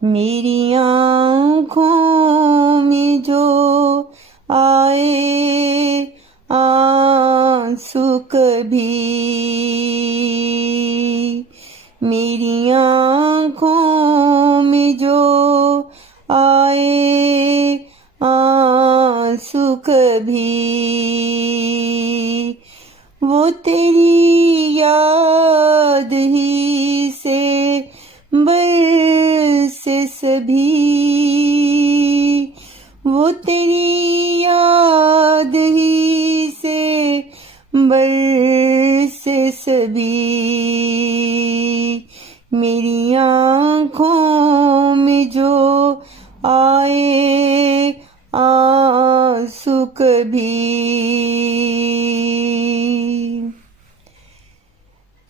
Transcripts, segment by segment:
मेरी आँखों में जो आए आंसू कभी, मेरी आँखों में जो आए आंसू कभी, वो तेरी याद ही से बरसे सभी, वो तेरी याद ही से बरसे सभी, मेरी आँखों में जो आए आंसू कभी।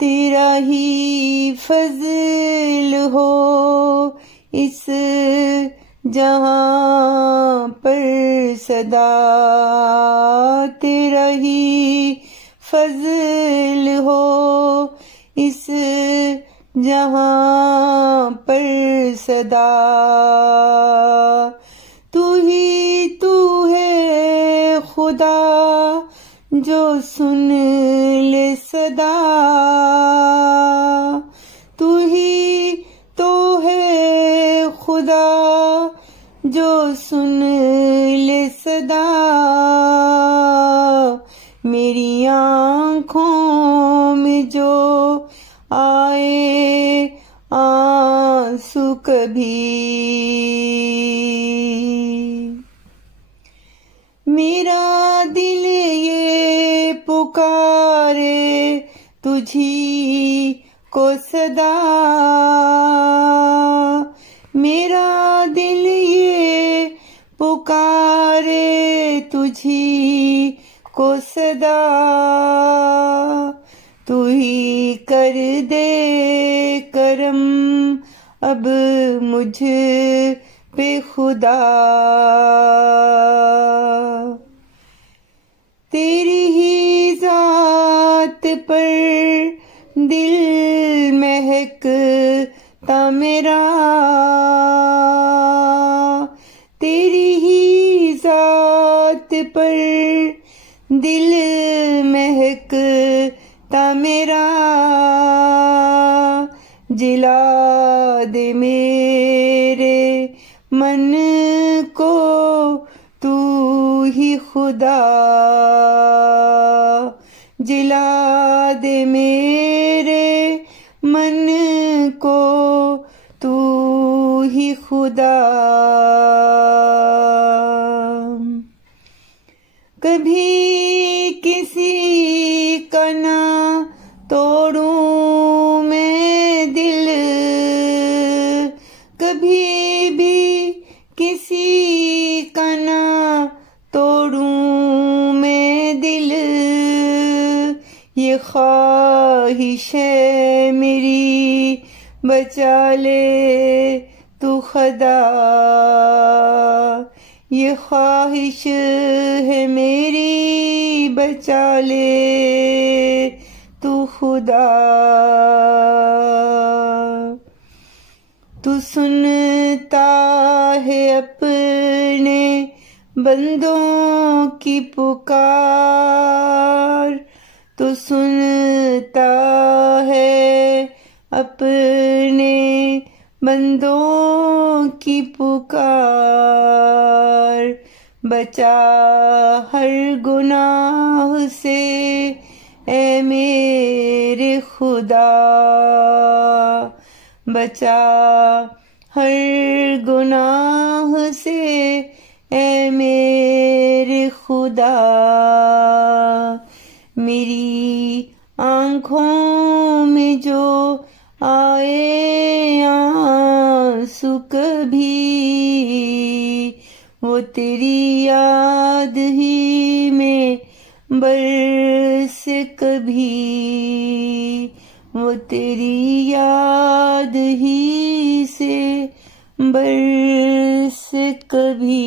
तेरा ही फजल हो इस जहां पर सदा, तेरा ही फजल हो इस जहां पर सदा, तू ही तू है खुदा जो सुन ले सदा, तू ही तो है खुदा जो सुन ले सदा, मेरी आँखों में जो आए आंसू कभी, मेरा दिल ये पुकारे तुझी को सदा, मेरा दिल ये पुकारे तुझी को सदा, तू ही कर दे करम अब मुझ पे खुदा, तेरी ही जात पर दिल महकता मेरा, तेरी ही जात पर दिल महकता मेरा, जिला दे मेरे मन को तू ही खुदा, जिला दे मेरे मन को तू ही खुदा, कभी किसी का ना तोड़ूं मैं दिल, कभी भी किसी का ना तोड़ूं मैं दिल, ये ख्वाहिश है मेरी बचा ले तू खुदा, ये ख्वाहिश है मेरी बचा ले तू खुदा, तू सुनता है अपने बंदों की पुकार, तू सुनता है अपने बंदों की पुकार, बचा हर गुनाह से ए मेरे खुदा, बचा हर गुनाह से ए मेरे खुदा, मेरी आँखों में जो आए आंसू कभी, वो तेरी याद ही में बरसे कभी, वो तेरी याद ही से बरसे कभी।